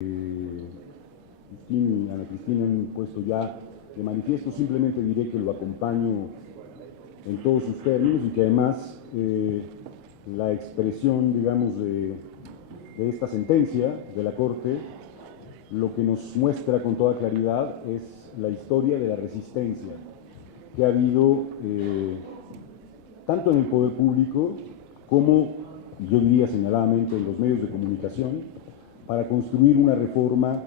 Agustín y Ana Cristina han puesto ya de manifiesto. Simplemente diré que lo acompaño en todos sus términos y que además la expresión, digamos, de esta sentencia de la Corte lo que nos muestra con toda claridad es la historia de la resistencia que ha habido tanto en el poder público como, yo diría señaladamente, en los medios de comunicación, para construir una reforma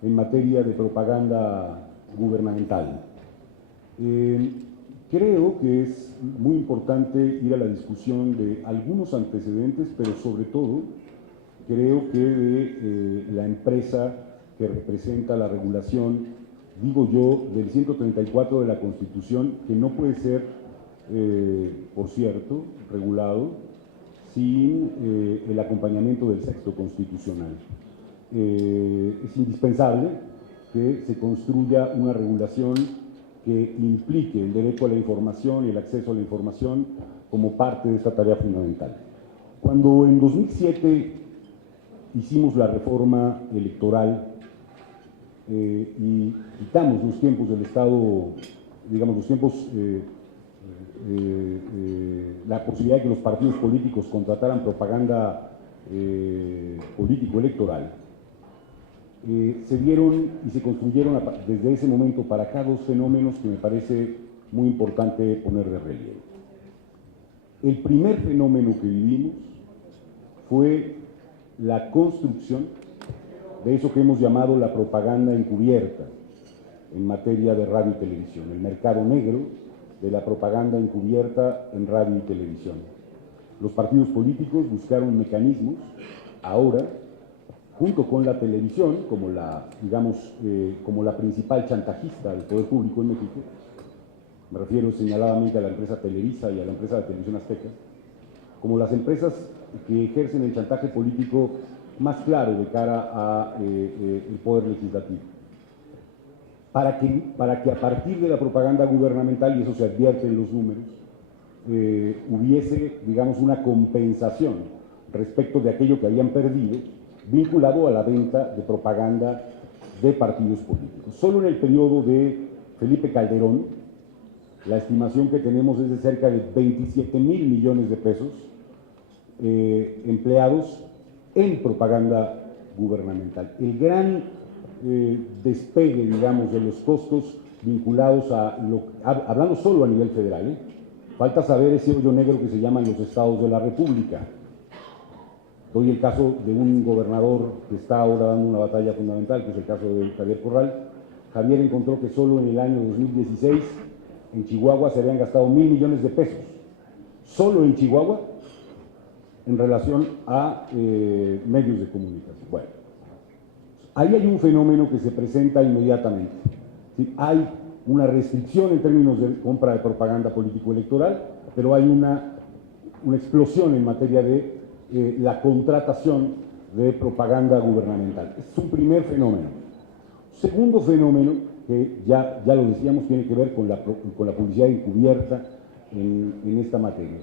en materia de propaganda gubernamental. Creo que es muy importante ir a la discusión de algunos antecedentes, pero sobre todo creo que de la empresa que representa la regulación, digo yo, del 134 de la Constitución, que no puede ser, por cierto, regulado sin el acompañamiento del texto constitucional. Es indispensable que se construya una regulación que implique el derecho a la información y el acceso a la información como parte de esta tarea fundamental. Cuando en 2007 hicimos la reforma electoral y quitamos los tiempos del Estado, digamos, los tiempos, la posibilidad de que los partidos políticos contrataran propaganda político-electoral, se dieron y se construyeron desde ese momento para acá dos fenómenos que me parece muy importante poner de relieve. El primer fenómeno que vivimos fue la construcción de eso que hemos llamado la propaganda encubierta en materia de radio y televisión, el mercado negro de la propaganda encubierta en radio y televisión. Los partidos políticos buscaron mecanismos ahora, junto con la televisión, como la, digamos, como la principal chantajista del poder público en México, me refiero señaladamente a la empresa Televisa y a la empresa de Televisión Azteca, como las empresas que ejercen el chantaje político más claro de cara a el poder legislativo. Para que a partir de la propaganda gubernamental, y eso se advierte en los números, hubiese, digamos, una compensación respecto de aquello que habían perdido, vinculado a la venta de propaganda de partidos políticos. Solo en el periodo de Felipe Calderón, la estimación que tenemos es de cerca de 27,000 millones de pesos empleados en propaganda gubernamental. El gran despegue, digamos, de los costos vinculados a, hablando solo a nivel federal, falta saber ese hoyo negro que se llaman los estados de la República. Doy el caso de un gobernador que está ahora dando una batalla fundamental, que es el caso de Javier Corral. Javier encontró que solo en el año 2016 en Chihuahua se habían gastado 1,000 millones de pesos, solo en Chihuahua, en relación a medios de comunicación. Bueno, ahí hay un fenómeno que se presenta inmediatamente. ¿Sí? Hay una restricción en términos de compra de propaganda político-electoral, pero hay una explosión en materia de la contratación de propaganda gubernamental. Este es un primer fenómeno. Segundo fenómeno, que ya lo decíamos, tiene que ver con la publicidad encubierta en esta materia.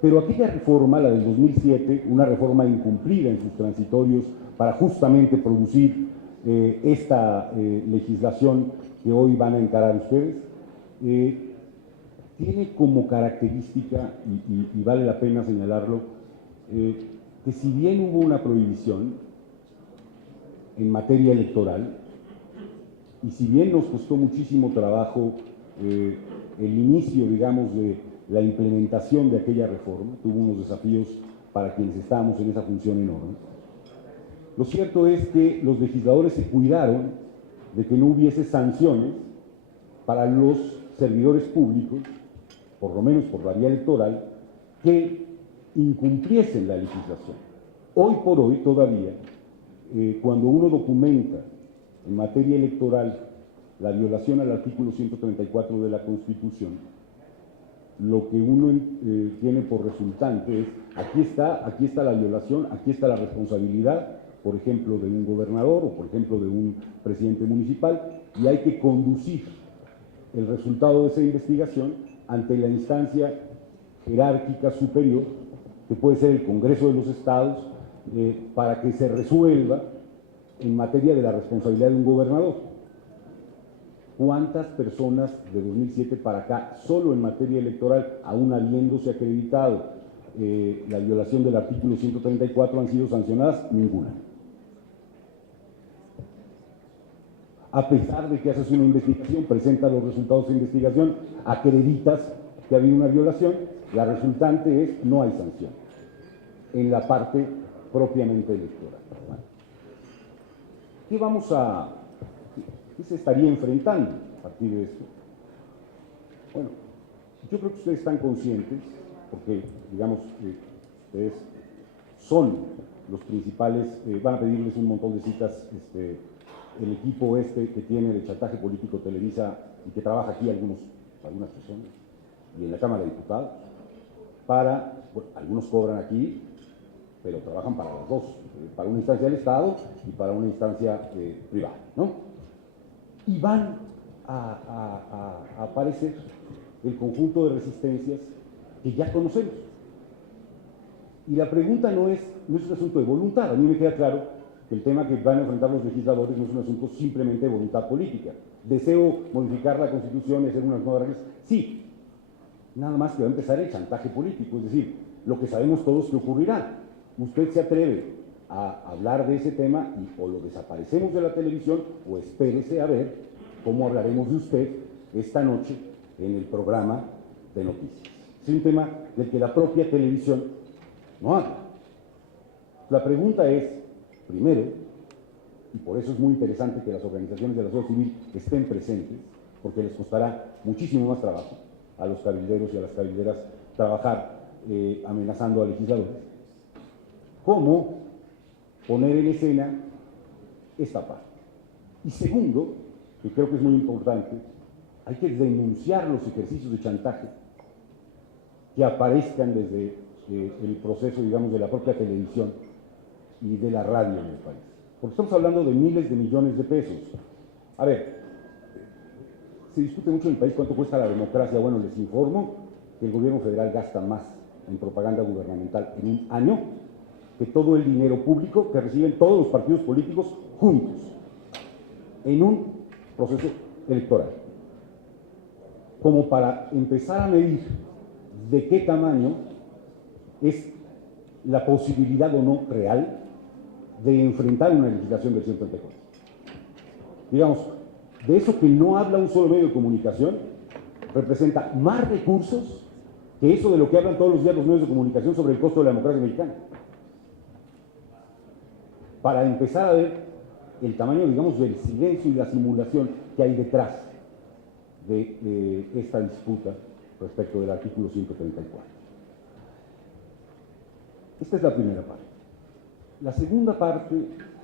Pero aquella reforma, la del 2007, una reforma incumplida en sus transitorios para justamente producir esta legislación que hoy van a encarar ustedes, tiene como característica, y vale la pena señalarlo, que si bien hubo una prohibición en materia electoral, y si bien nos costó muchísimo trabajo el inicio, digamos, de la implementación de aquella reforma, tuvo unos desafíos para quienes estábamos en esa función enorme, lo cierto es que los legisladores se cuidaron de que no hubiese sanciones para los servidores públicos, por lo menos por la vía electoral, que incumpliesen la legislación. Hoy por hoy todavía, cuando uno documenta en materia electoral la violación al artículo 134 de la Constitución, lo que uno tiene por resultante es, aquí está la violación, aquí está la responsabilidad, por ejemplo, de un gobernador o por ejemplo de un presidente municipal, y hay que conducir el resultado de esa investigación ante la instancia jerárquica superior, que puede ser el Congreso de los Estados, para que se resuelva en materia de la responsabilidad de un gobernador. ¿Cuántas personas de 2007 para acá, solo en materia electoral, aún habiéndose acreditado la violación del artículo 134, han sido sancionadas? Ninguna. A pesar de que haces una investigación, presentas los resultados de investigación, acreditas que ha habido una violación, la resultante es no hay sanción en la parte propiamente electoral. ¿Qué se estaría enfrentando a partir de esto? Bueno, yo creo que ustedes están conscientes, porque, digamos, ustedes son los principales, van a pedirles un montón de citas, el equipo que tiene de chantaje político Televisa y que trabaja aquí algunas personas, y en la Cámara de Diputados, bueno, algunos cobran aquí, pero trabajan para las dos, para una instancia del Estado y para una instancia privada, ¿no? Y van a aparecer el conjunto de resistencias que ya conocemos. Y la pregunta no es un asunto de voluntad. A mí me queda claro que el tema que van a enfrentar los legisladores no es un asunto simplemente de voluntad política. Deseo modificar la Constitución y hacer unas nuevas reglas. Sí, nada más que va a empezar el chantaje político, es decir, lo que sabemos todos que ocurrirá. Usted se atreve a hablar de ese tema y o lo desaparecemos de la televisión o espérese a ver cómo hablaremos de usted esta noche en el programa de noticias. Es un tema del que la propia televisión no habla. La pregunta es, primero, y por eso es muy interesante que las organizaciones de la sociedad civil estén presentes, porque les costará muchísimo más trabajo a los cabilderos y a las cabilderas trabajar amenazando a legisladores, ¿cómo poner en escena esta parte? Y segundo, que creo que es muy importante, hay que denunciar los ejercicios de chantaje que aparezcan desde el proceso, digamos, de la propia televisión y de la radio en el país. Porque estamos hablando de miles de millones de pesos. A ver, se discute mucho en el país cuánto cuesta la democracia. Bueno, les informo que el gobierno federal gasta más en propaganda gubernamental en un año que todo el dinero público que reciben todos los partidos políticos juntos en un proceso electoral. Como para empezar a medir de qué tamaño es la posibilidad o no real de enfrentar una legislación del 134. Digamos, de eso que no habla un solo medio de comunicación, representa más recursos que eso de lo que hablan todos los días los medios de comunicación sobre el costo de la democracia mexicana. Para empezar a ver el tamaño, digamos, del silencio y la simulación que hay detrás de esta disputa respecto del artículo 134. Esta es la primera parte. La segunda parte,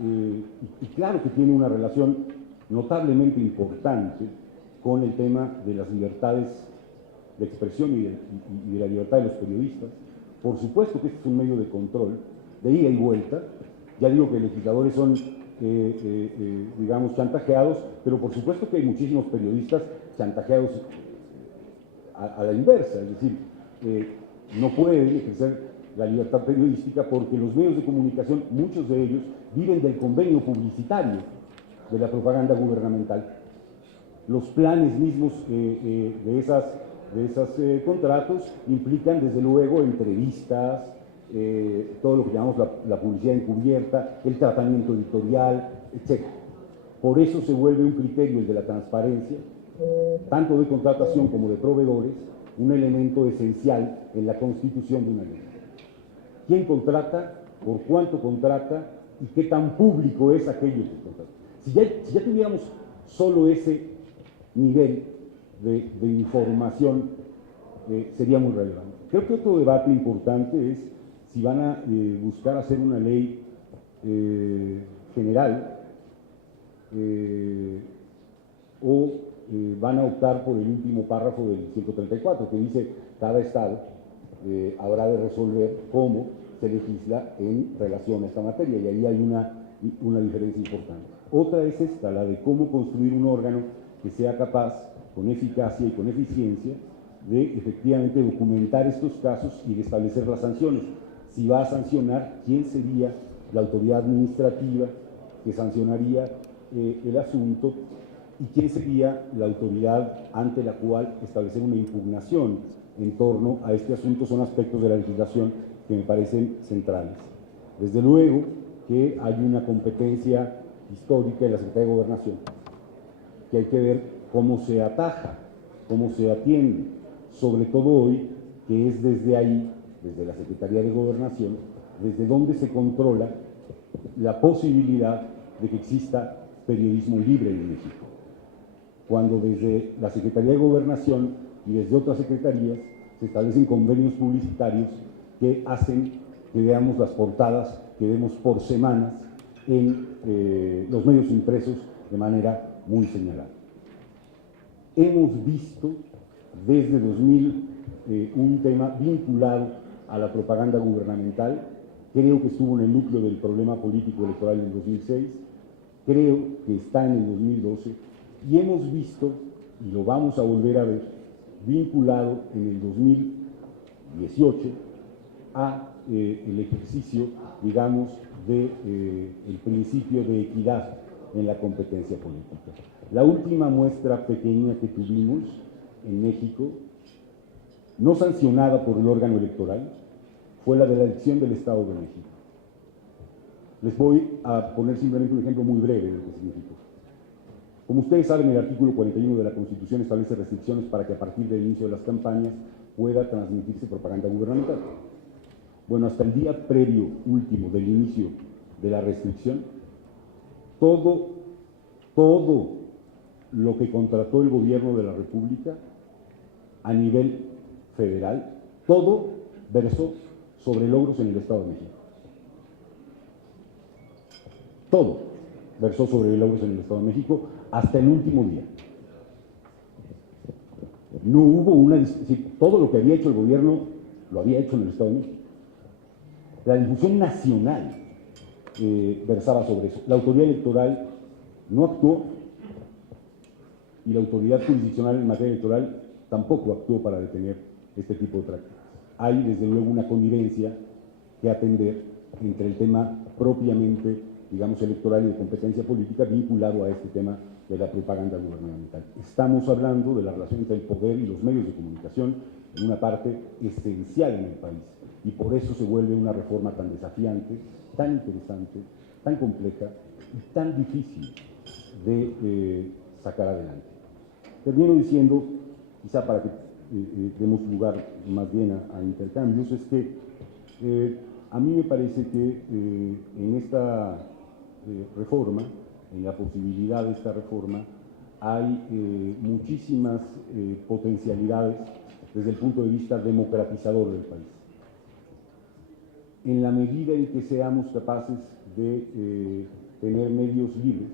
y claro que tiene una relación notablemente importante con el tema de las libertades de expresión y de la libertad de los periodistas. Por supuesto que este es un medio de control, de ida y vuelta. Ya digo que legisladores son, digamos, chantajeados, pero por supuesto que hay muchísimos periodistas chantajeados a la inversa, es decir, no pueden ejercer la libertad periodística porque los medios de comunicación, muchos de ellos, viven del convenio publicitario de la propaganda gubernamental. Los planes mismos de esos contratos implican, desde luego, entrevistas, todo lo que llamamos la publicidad encubierta, el tratamiento editorial, etc. Por eso se vuelve un criterio, el de la transparencia, tanto de contratación como de proveedores, un elemento esencial en la constitución de una ley. ¿Quién contrata? ¿Por cuánto contrata? ¿Y qué tan público es aquello que contrata? Si ya tuviéramos solo ese nivel de información, sería muy relevante. Creo que otro debate importante es si van a buscar hacer una ley general o van a optar por el último párrafo del 134, que dice cada estado habrá de resolver cómo se legisla en relación a esta materia, y ahí hay una diferencia importante. Otra es esta, la de cómo construir un órgano que sea capaz, con eficacia y con eficiencia, de efectivamente documentar estos casos y de establecer las sanciones. Si va a sancionar, ¿quién sería la autoridad administrativa que sancionaría el asunto y quién sería la autoridad ante la cual establecer una impugnación en torno a este asunto. Son aspectos de la legislación que me parecen centrales. Desde luego que hay una competencia histórica de la Secretaría de Gobernación, que hay que ver cómo se ataja, cómo se atiende, sobre todo hoy, que es desde ahí, desde la Secretaría de Gobernación, desde donde se controla la posibilidad de que exista periodismo libre en México. Cuando desde la Secretaría de Gobernación y desde otras secretarías se establecen convenios publicitarios que hacen que veamos las portadas que vemos por semanas en los medios impresos de manera muy señalada. Hemos visto desde 2000 un tema vinculado a la propaganda gubernamental. Creo que estuvo en el núcleo del problema político electoral del 2006, creo que está en el 2012, y hemos visto, y lo vamos a volver a ver, vinculado en el 2018 a el ejercicio, digamos, de el principio de equidad en la competencia política. La última muestra pequeña que tuvimos en México, no sancionada por el órgano electoral, fue la de la elección del Estado de México. Les voy a poner simplemente un ejemplo muy breve de lo que significó. Como ustedes saben, el artículo 41 de la Constitución establece restricciones para que a partir del inicio de las campañas pueda transmitirse propaganda gubernamental. Bueno, hasta el día previo último del inicio de la restricción, todo lo que contrató el gobierno de la República a nivel federal, todo versó sobre logros en el Estado de México. Todo versó sobre logros en el Estado de México hasta el último día. No hubo una... todo lo que había hecho el gobierno lo había hecho en el Estado de México. La difusión nacional versaba sobre eso. La autoridad electoral no actuó y la autoridad jurisdiccional en materia electoral tampoco actuó para detener este tipo de prácticas. Hay, desde luego, una connivencia que atender entre el tema propiamente, digamos, electoral y de competencia política vinculado a este tema de la propaganda gubernamental. Estamos hablando de la relación entre el poder y los medios de comunicación en una parte esencial en el país, y por eso se vuelve una reforma tan desafiante, tan interesante, tan compleja y tan difícil de sacar adelante. Termino diciendo, quizá para que demos lugar más bien a intercambios, es que a mí me parece que en esta reforma, en la posibilidad de esta reforma, hay muchísimas potencialidades desde el punto de vista democratizador del país. En la medida en que seamos capaces de tener medios libres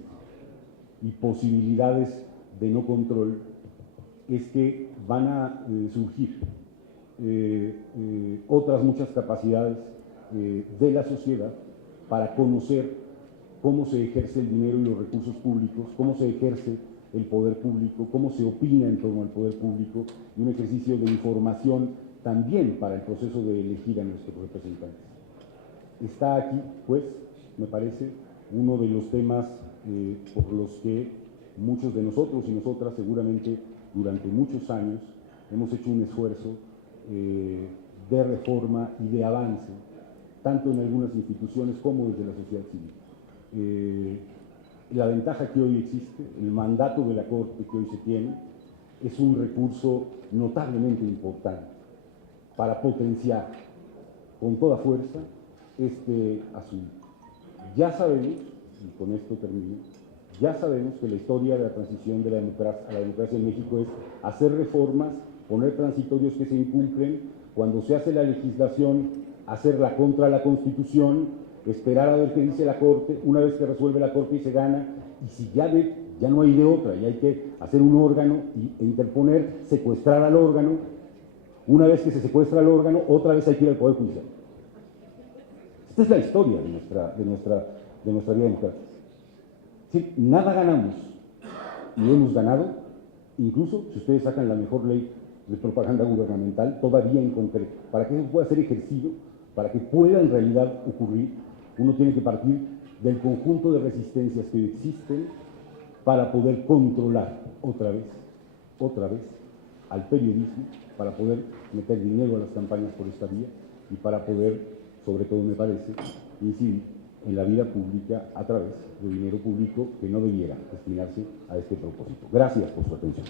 y posibilidades de no control, es que van a surgir otras muchas capacidades de la sociedad para conocer cómo se ejerce el dinero y los recursos públicos, cómo se ejerce el poder público, cómo se opina en torno al poder público, y un ejercicio de información también para el proceso de elegir a nuestros representantes. Está aquí, pues, me parece, uno de los temas por los que muchos de nosotros y nosotras seguramente durante muchos años hemos hecho un esfuerzo de reforma y de avance, tanto en algunas instituciones como desde la sociedad civil. La ventaja que hoy existe, el mandato de la Corte que hoy se tiene, es un recurso notablemente importante para potenciar con toda fuerza este asunto. Ya sabemos, y con esto termino, ya sabemos que la historia de la transición de la democracia a la democracia en México es hacer reformas, poner transitorios que se incumplen, cuando se hace la legislación, hacerla contra la Constitución, esperar a ver qué dice la Corte, una vez que resuelve la Corte y se gana, y si ya no hay de otra, y hay que hacer un órgano e interponer, secuestrar al órgano, una vez que se secuestra al órgano, otra vez hay que ir al Poder Judicial. Esta es la historia de nuestra vida democrática. Sí, nada ganamos, y hemos ganado, incluso si ustedes sacan la mejor ley de propaganda gubernamental, todavía en concreto. Para que eso pueda ser ejercido, para que pueda en realidad ocurrir, uno tiene que partir del conjunto de resistencias que existen para poder controlar otra vez al periodismo, para poder meter dinero a las campañas por esta vía y para poder, sobre todo me parece, incidir en la vida pública a través de dinero público que no debiera destinarse a este propósito. Gracias por su atención.